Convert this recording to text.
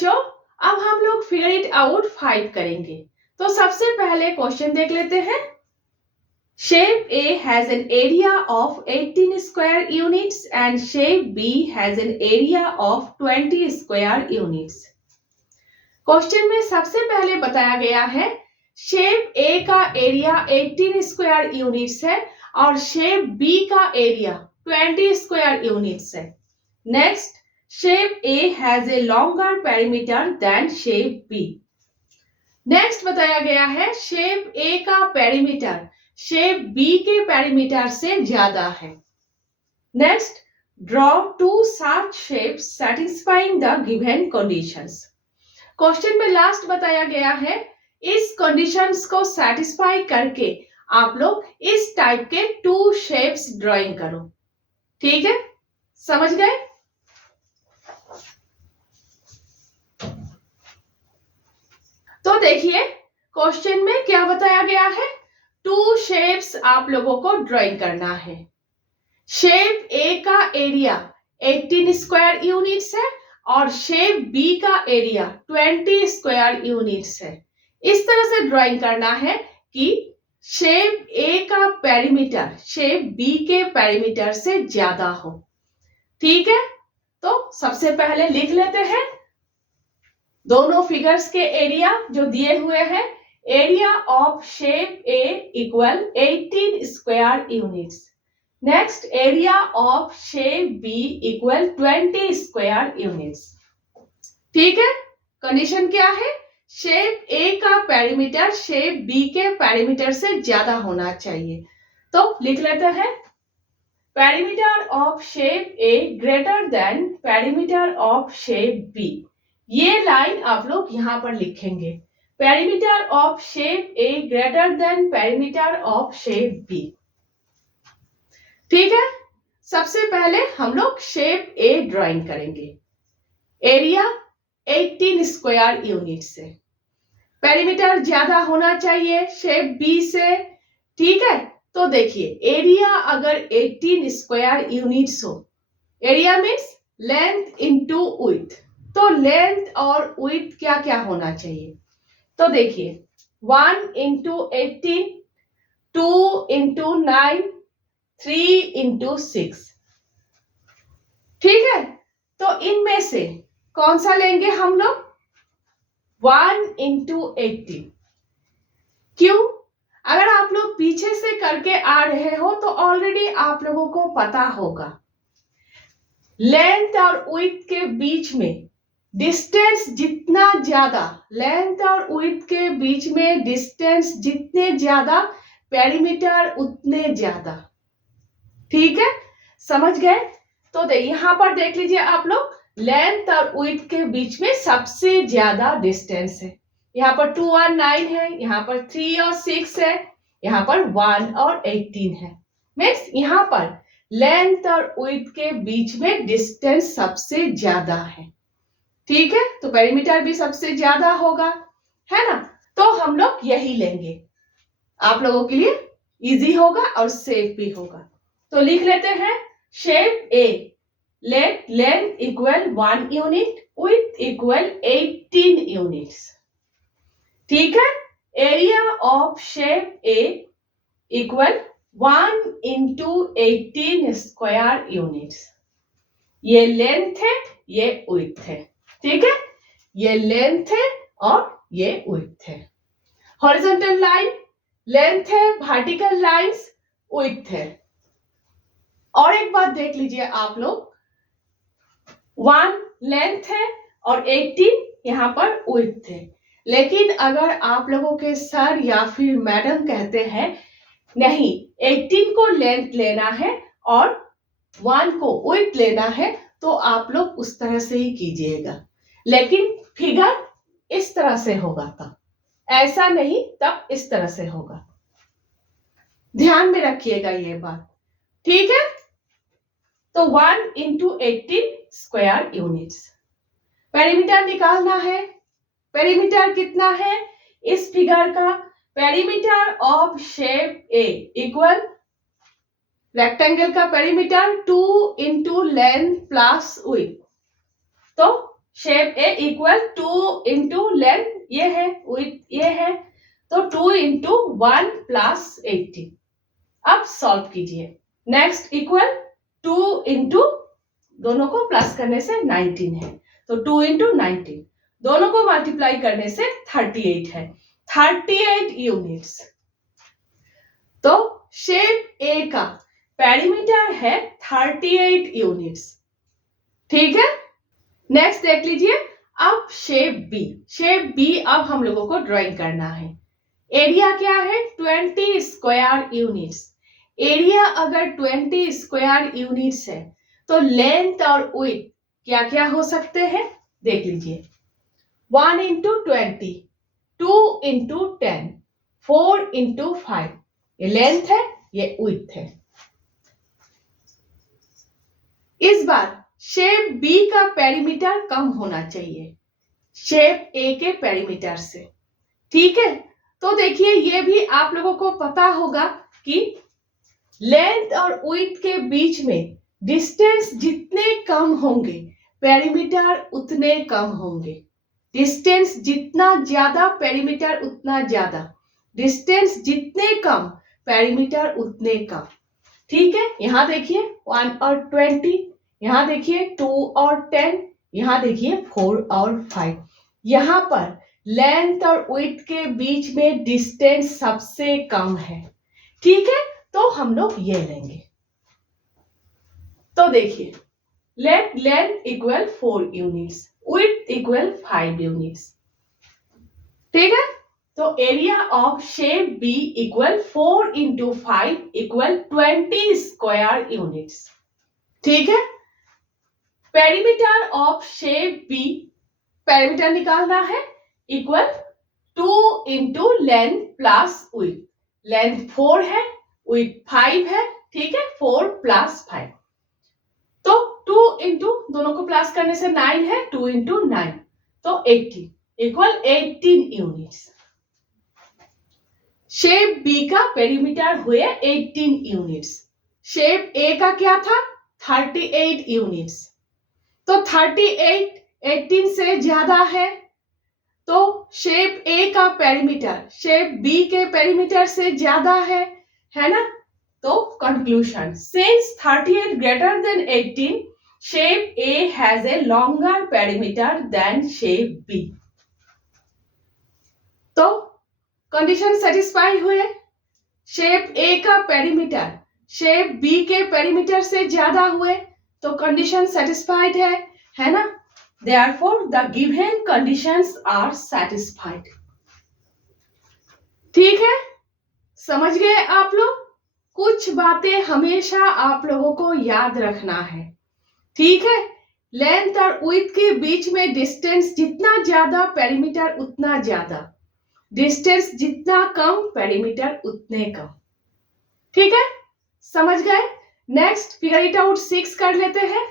बच्चों, अब हम लोग फिगर इट आउट 5 करेंगे। तो सबसे पहले क्वेश्चन देख लेते हैं। Shape A has an area of 18 square units and shape B has an area of 20 square units. Question में सबसे पहले बताया गया है शेप A का एरिया 18 स्क्वायर यूनिट्स है और शेप B का एरिया 20 स्क्वायर यूनिट्स है। Next, shape A has a longer perimeter than shape B. Next बताया गया है शेप A का पेरीमीटर शेप B के पेरीमीटर से ज्यादा है। Next, draw two such shapes satisfying the given conditions. Question में लास्ट बताया गया है इस कंडीशंस को सेटिस्फाई करके आप लोग इस टाइप के 2 शेप्स ड्राइंग करो। ठीक है, समझ गए? तो देखिए क्वेश्चन में क्या बताया गया है, 2 शेप्स आप लोगों को ड्राइंग करना है। शेप A का एरिया 18 स्क्वायर यूनिट्स है और शेप B का एरिया 20 स्क्वायर यूनिट्स है। इस तरह से ड्राइंग करना है कि शेप A का पेरीमीटर शेप B के पेरीमीटर से ज्यादा हो। ठीक है, तो सबसे पहले लिख लेते हैं दोनों फिगर्स के एरिया जो दिए हुए हैं। Area of shape A equal 18 square units. Next, area of shape B equal 20 square units. ठीक है, कंडीशन क्या है, शेप A का पेरीमीटर शेप B के पेरीमीटर से ज्यादा होना चाहिए। तो लिख लेते हैं perimeter of shape A greater than perimeter of shape B। ये लाइन आप लोग यहां पर लिखेंगे, perimeter of shape A greater than perimeter of shape B। ठीक है, सबसे पहले हम लोग शेप A ड्राइंग करेंगे। एरिया 18 स्क्वायर यूनिट से, पेरीमीटर ज्यादा होना चाहिए शेप B से। ठीक है, तो देखिए एरिया अगर 18 स्क्वायर यूनिट्स हो, area means length into width, तो लेंथ और विड्थ क्या क्या होना चाहिए। तो देखिए 1 इंटू 18, 2 इंटू 9, 3 इंटू 6। ठीक है, तो इनमें से कौन सा लेंगे हम लोग, 1 इंटू 18। क्यों? अगर आप लोग पीछे से करके आ रहे हो तो ऑलरेडी आप लोगों को पता होगा लेंथ और विड्थ के बीच में डिस्टेंस जितना ज्यादा, लेंथ और विड्थ के बीच में डिस्टेंस जितने ज्यादा, पेरीमीटर उतने ज्यादा। ठीक है, समझ गए? तो यहां पर देख लीजिए आप लोग, लेंथ और विड्थ के बीच में सबसे ज्यादा डिस्टेंस है। यहाँ पर 2 और 9 है, यहाँ पर 3 और 6 है, यहाँ पर 1 और 18 है। मीन्स यहाँ पर लेंथ और विड्थ के बीच में डिस्टेंस सबसे ज्यादा है। ठीक है, तो पेरीमीटर भी सबसे ज्यादा होगा, है ना? तो हम लोग यही लेंगे, आप लोगों के लिए इजी होगा और सेफ भी होगा। तो लिख लेते हैं shape A length equal 1 unit, width equal 18 units. ठीक है, area of shape A equal 1 into 18 square units. ये लेंथ है, ये विड्थ है। ठीक है, ये लेंथ है और ये विड्थ है। हॉरिजॉन्टल लाइन लेंथ है, वर्टिकल लाइंस विड्थ है। और एक बात देख लीजिए आप लोग, 1 लेंथ है और 18 यहाँ पर विड्थ है। लेकिन अगर आप लोगों के सर या फिर मैडम कहते हैं नहीं 18 को लेंथ लेना है और 1 को विड्थ लेना है, तो आप लोग उस तरह से ही कीजिएगा। लेकिन फिगर इस तरह से होगा, तब ऐसा नहीं, तब इस तरह से होगा। ध्यान में रखिएगा ये बात। ठीक है, तो 1 इंटू 18 स्क्वायर यूनिट्स। पेरीमीटर निकालना है। पेरीमीटर कितना है इस फिगर का, perimeter of shape A equal rectangle का perimeter 2 into length plus width. तो shape A equal 2 into length ये है, विड्थ ये है, तो 2 इंटू 1 प्लस 18। अब सॉल्व कीजिए। नेक्स्ट इक्वल 2 इंटू, दोनों को प्लस करने से 19 है, तो 2 इंटू 19, दोनों को मल्टीप्लाई करने से 38 है, 38 यूनिट्स। तो शेप ए का पेरीमीटर है 38 यूनिट्स। ठीक है, नेक्स्ट देख लीजिए। अब शेप बी, शेप बी अब हम लोगों को ड्राइंग करना है। एरिया क्या है? 20 स्क्वायर यूनिट्स। एरिया अगर 20 स्क्वायर यूनिट्स है तो लेंथ और विड्थ क्या क्या हो सकते हैं, देख लीजिए। 1 इंटू 20, 2 इंटू 10, 4 इंटू 5, ये लेंथ है, ये विड्थ है। इस बार शेप बी का पेरीमीटर कम होना चाहिए शेप ए के पेरीमीटर से। ठीक है, तो देखिए ये भी आप लोगों को पता होगा कि लेंथ और विड्थ के बीच में डिस्टेंस जितने कम होंगे पेरीमीटर उतने कम होंगे। डिस्टेंस जितना ज्यादा पेरीमीटर उतना ज्यादा, डिस्टेंस जितने कम पेरीमीटर उतने कम। ठीक है, यहां देखिए 1 और 20, यहां देखिए 2 और 10, यहां देखिए 4 और 5। यहां पर लेंथ और विड्थ के बीच में डिस्टेंस सबसे कम है। ठीक है, तो हम लोग ये लेंगे। तो देखिए length equal 4 units, width equal 5 units. ठीक है, तो area of shape B equal 4 into 5 equal 20 square units. ठीक है, perimeter of shape B, perimeter निकालना है, equal 2 into length plus width. Length 4 है, विड्थ 5 है। ठीक है, 4 प्लस 5, तो 2 इंटू, दोनों को प्लस करने से 9 है, 2 इंटू 9, तो 18 इक्वल 18 यूनिट्स। शेप बी का पेरीमीटर हुए 18 यूनिट्स। शेप ए का क्या था? 38 यूनिट्स। तो 38 18 से ज्यादा है, तो शेप ए का पेरीमीटर शेप बी के पेरीमीटर से ज्यादा है ना? तो conclusion, since 38 greater than 18, shape A has a longer perimeter than shape B. तो कंडीशन सेटिस्फाई हुए, शेप ए का पेरीमीटर शेप बी के पेरीमीटर से ज्यादा हुए, तो कंडीशन सेटिस्फाइड है ना? Therefore, the given conditions are satisfied. ठीक है, समझ गए आप लोग? कुछ बातें हमेशा आप लोगों को याद रखना है। ठीक है, लेंथ और विड्थ के बीच में डिस्टेंस जितना ज्यादा पेरीमीटर उतना ज्यादा, डिस्टेंस जितना कम पेरीमीटर उतने कम। ठीक है, समझ गए? नेक्स्ट फिगर इट आउट 6 कर लेते हैं।